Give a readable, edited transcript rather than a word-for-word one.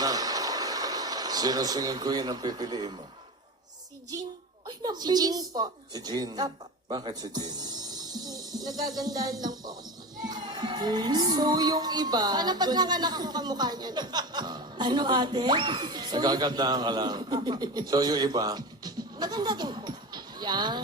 na. Sino singing queen ang pipiliin mo? Si Jean. Ay, Si Jean po. Si Jean. Apo. Bakit si Jean? Nagagandaan lang po ako. So, yung iba... Sana pag nanganak ako kamukha niya. Ano ate? Nagagandahan ka lang. So yung iba, Maganda din po. Yan.